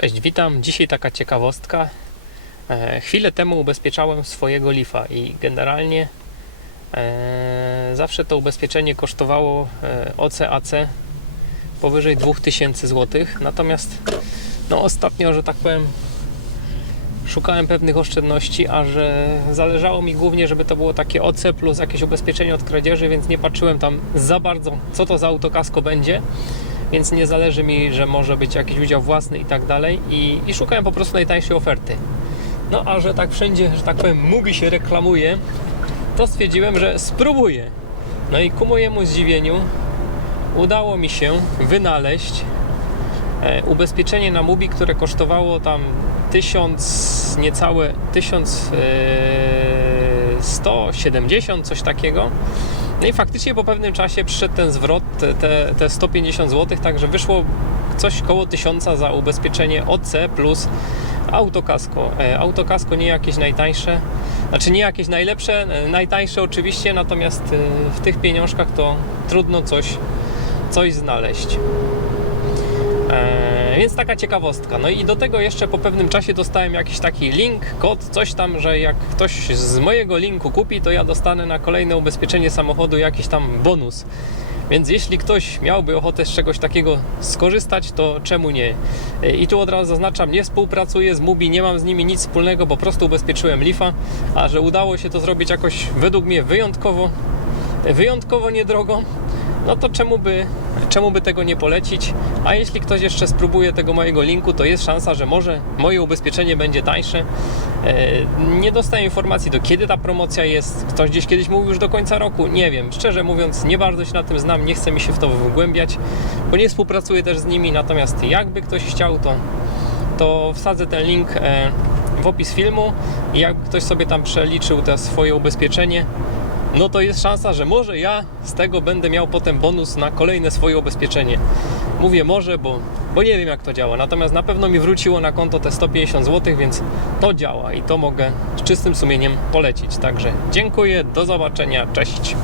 Cześć, witam. Dzisiaj taka ciekawostka. E, chwilę temu ubezpieczałem swojego Lifa i generalnie e, zawsze to ubezpieczenie kosztowało e, OCAC powyżej 2000 zł. Natomiast no, ostatnio, że tak powiem, szukałem pewnych oszczędności, a że zależało mi głównie, żeby to było takie OC plus jakieś ubezpieczenie od kradzieży, więc nie patrzyłem tam za bardzo, co to za autokasko będzie więc nie zależy mi, że może być jakiś udział własny i tak dalej i, i szukałem po prostu najtańszej oferty. No a że tak wszędzie, że tak powiem, Mubi się reklamuje, to stwierdziłem, że spróbuję. No i ku mojemu zdziwieniu udało mi się wynaleźć e, ubezpieczenie na Mubi, które kosztowało tam 1000, niecałe 1170, coś takiego. No i faktycznie po pewnym czasie przyszedł ten zwrot, te, te, te 150 zł, także wyszło coś koło 1000 za ubezpieczenie OC plus autokasko. E, Autokasko nie jakieś najtańsze, znaczy nie jakieś najlepsze, e, najtańsze oczywiście, natomiast e, w tych pieniążkach to trudno coś, coś znaleźć. E, więc taka ciekawostka. No i do tego jeszcze po pewnym czasie dostałem jakiś taki link, kod, coś tam, że jak ktoś z mojego linku kupi, to ja dostanę na kolejne ubezpieczenie samochodu jakiś tam bonus. Więc jeśli ktoś miałby ochotę z czegoś takiego skorzystać, to czemu nie? I tu od razu zaznaczam, nie współpracuję z Mubi, nie mam z nimi nic wspólnego, po prostu ubezpieczyłem Lifa, a że udało się to zrobić jakoś według mnie wyjątkowo, wyjątkowo niedrogo, no to czemu by, czemu by tego nie polecić? A jeśli ktoś jeszcze spróbuje tego mojego linku, to jest szansa, że może moje ubezpieczenie będzie tańsze. E, Nie dostaję informacji, do kiedy ta promocja jest. Ktoś gdzieś kiedyś mówił już do końca roku. Nie wiem, szczerze mówiąc, nie bardzo się na tym znam, nie chcę mi się w to wgłębiać, bo nie współpracuję też z nimi. Natomiast jakby ktoś chciał, to, to wsadzę ten link e, w opis filmu i jakby ktoś sobie tam przeliczył te swoje ubezpieczenie, no to jest szansa, że może ja z tego będę miał potem bonus na kolejne swoje ubezpieczenie. Mówię może, bo, bo nie wiem jak to działa. Natomiast na pewno mi wróciło na konto te 150 zł, więc to działa i to mogę z czystym sumieniem polecić. Także dziękuję, do zobaczenia, cześć.